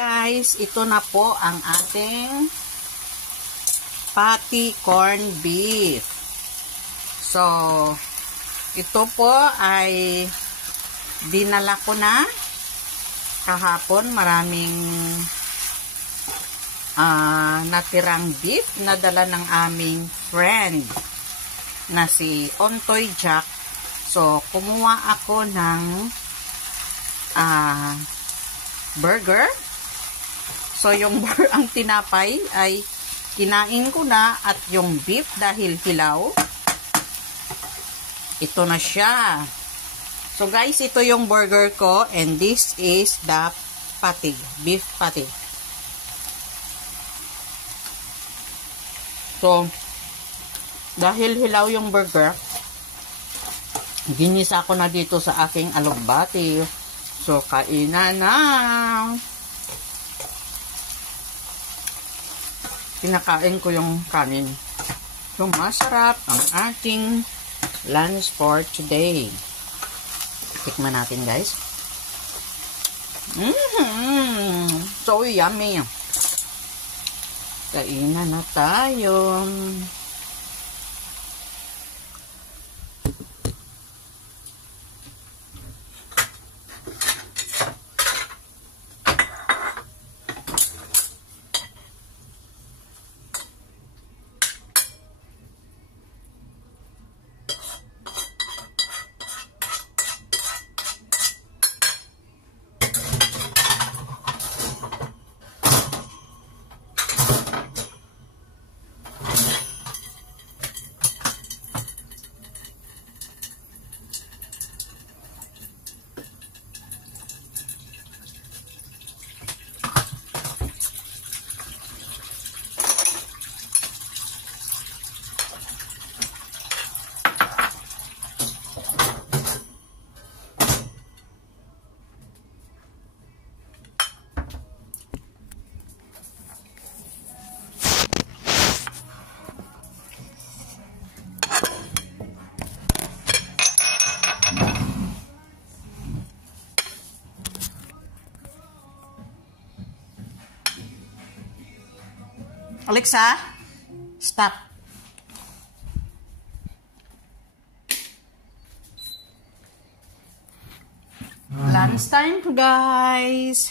Guys, ito na po ang ating patty corn beef. So, ito po ay dinala ko na kahapon. Maraming natirang beef na dala ng aming friend na si Ontoy Jack. So, kumuha ako ng burger. So, ang tinapay ay kinain ko na at yung beef dahil hilaw, ito na siya. So, guys, ito yung burger ko and this is the patty, beef patty. So, dahil hilaw yung burger, ginisa ko na dito sa aking alugbati. So, kainan na. Kinakain ko yung kanin. So, masarap ang ating lunch for today. Tikman natin, guys. So yummy. Kainan na tayo. Alexa, stop. Lunch time, guys.